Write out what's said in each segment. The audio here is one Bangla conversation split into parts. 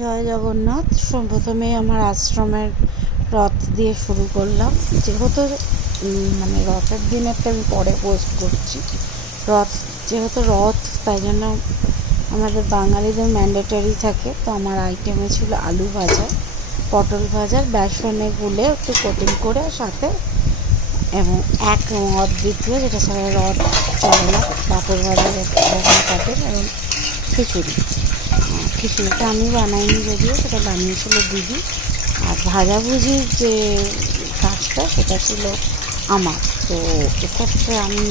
জয় জগন্নাথ। প্রথমে আমার আশ্রমের রথ দিয়ে শুরু করলাম। যেহেতু মানে রথের দিনেরটা আমি পরে পোস্ট করছি। যেহেতু রথ, তাই জন্য আমাদের বাঙালিদের ম্যান্ডেটরি থাকে। তো আমার আইটেমে ছিল আলু ভাজা, পটল ভাজা, বেসনে গুলে একটু কোটিং করে, সাথে এবং এক অদ্বিতীয়, যেটা ছাড়া রথ চলে না, পাঁপড় ভাজা কাটেন, এবং খিচুড়ি। খিচুড়িটা আমি বানাইনি, যদিও সেটা বানিয়েছিল দিদি। আর ভাজাভুজির যে কাজটা, সেটা ছিল আমার। তো এক্ষেত্রে আমি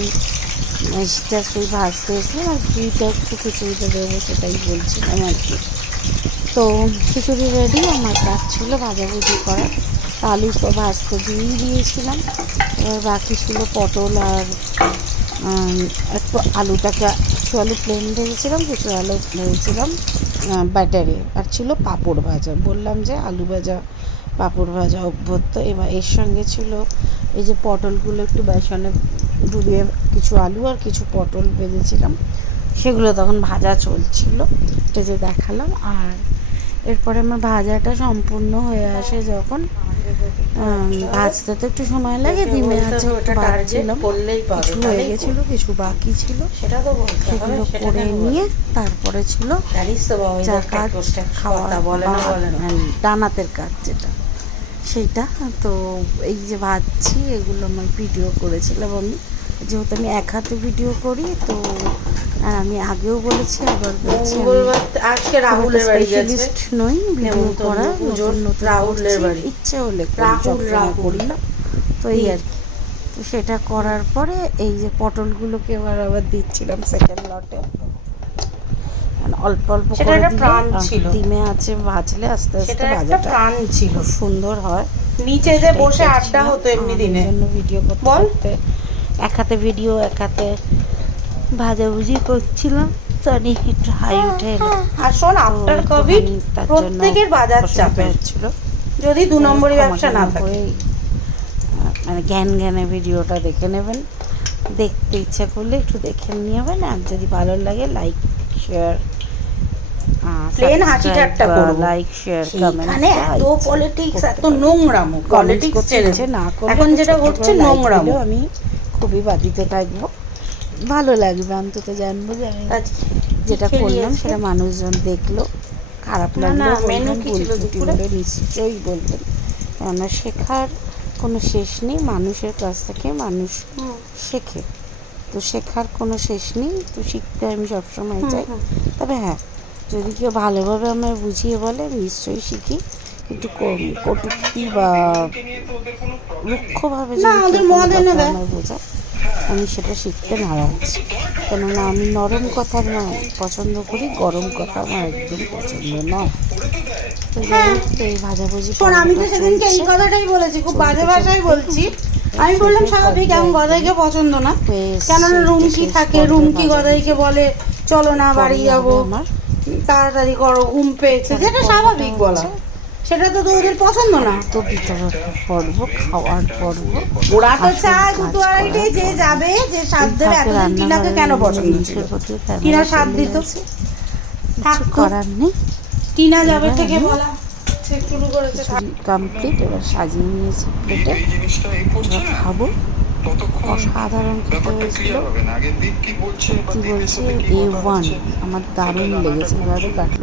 জাস্ট ওই ভাজতে এসেছিলাম, আর ঘিটা একটু খিচুড়িতে দেবো সেটাই বলছিলাম আর কি। তো খিচুড়ি রেডি, আমার কাজ ছিল ভাজাভুজি করা। আলু তো ভাজতে দিয়েই দিয়েছিলাম। এবার বাকি ছিল পটল আর একটু আলুটাকে, কিছু আলু প্লেন ভেজেছিলাম, কিছু আলু ভেজেছিলাম ব্যাটারে, আর ছিল পাঁপড় ভাজা। বললাম যে আলু ভাজা, পাঁপড় ভাজা অভ্যর্থ। এবার এর সঙ্গে ছিল এই যে পটলগুলো একটু বেসনে ডুবিয়ে, কিছু আলু আর কিছু পটল ভেজেছিলাম, সেগুলো তখন ভাজা চলছিল, এটা যে দেখালাম। আর এরপরে আমার ভাজাটা সম্পূর্ণ হয়ে আসে যখন, ভাজতে তো একটু সময় লাগে, ডিমে আছে একটু ভাজছিলাম, কিছু হয়ে গেছিলো, কিছু বাকি ছিল, সেগুলো করে নিয়ে তারপরে ছিল যা কাজ, খাওয়া ডানাতের কাজ যেটা, সেইটা। তো এই যে ভাজছি, এগুলো আমার ভিডিও করেছিলাম আমি, যেহেতু আমি এক হাতে ভিডিও করি। তো আর আমি আগেও বলেছি, আবার বলছি, আজকে রাহুলের বাড়ি গেছে, নই ভিডিও করার, নতুন নতুন রাহুলের বাড়ি, ইচ্ছে হলে করি না, তো এই আর কি। তো সেটা করার পরে এই যে পটলগুলোকে আবার দিচ্ছিলাম সেকেন্ড লটে, মানে অল্প অল্প করে দিলে, ডিমে আছে ভাজলে আস্তে আস্তে ভাজাটা প্রাণ ছিল, সুন্দর হয়। নিচে যে বসে আড্ডা হতো এমনি দিনে, ভিডিও করতে এক হাতে ভিডিও, এক হাতে ভাজাভুজি করছিলাম। জানি একটু হাই উঠে এলো। আর শোন, আফটার কোভিড প্রত্যেকের বাজার চাপে ছিল, যদি 2 নম্বরই ব্যবসা না থাকে। মানে জ্ঞানে ভিডিওটা দেখে নেবেন, দেখতে ইচ্ছা করলে একটু দেখে নেবেন, আর যদি ভালো লাগে লাইক শেয়ার, প্লেন হাসি ঠাট্টা করব, লাইক শেয়ার কমেন্ট। মানে এত পলিটিক্স, এত নোংরামো, পলিটিক্স ছেড়ে না করলে এখন যেটা ঘটছে নোংরামো, আমি খুবই বাধিতে থাকবো। ভালো লাগবে, অন্তত জানবো যে আমি যেটা করলাম সেটা মানুষজন দেখলো, খারাপ লাগলো নিশ্চয়ই বলবেন। কেননা শেখার কোনো শেষ নেই, মানুষের কাছ থেকে মানুষ শেখে, তো শেখার কোনো শেষ নেই। তো শিখতে আমি সবসময় চাই। তবে হ্যাঁ, যদি কেউ ভালোভাবে আমায় বুঝিয়ে বলে, নিশ্চয়ই শিখি, কিন্তু কটূক্তি বা রুক্ষভাবে যদি আমায় বোঝায়, আমি সেটা শিখতে নারাজ। কেননা আমি নরম কথা পছন্দ করি, গরম কথা আমার একদম পছন্দ নয়। তো এই ভাজাভুজি, আমি তো সেদিনকে এই কথাটাই বলেছি, খুব বাজে ভাষায় বলছি। আমি বললাম স্বাভাবিক, আমি গদাইকে পছন্দ না, কেননা রুমকি থাকে, রুমকি গদাইকে বলে চলো না বাড়ি যাবো, তাড়াতাড়ি করো, ঘুম পেয়েছে, যেটা স্বাভাবিক বলা, সেটা তো ওদের পছন্দ না। তো পর্ব, খাওয়ার পর্ব, ওরা তো চায় 2-2-2:30 যে যাবে, যে স্বাদ দেবে। এতদিন টিনাকে কেন পছন্দ ছিল? টিনা স্বাদ দিত, করার নেই। টিনা যাবে থেকে বলা শুরু করেছে। কমপ্লিট, এবার সাজিয়ে নিয়েছি প্লেটে, এবার খাবো। অসাধারণ খেতে হয়েছিল, কি বলছে A1, আমার দারুণ লেগেছে। এভাবে কাটলো।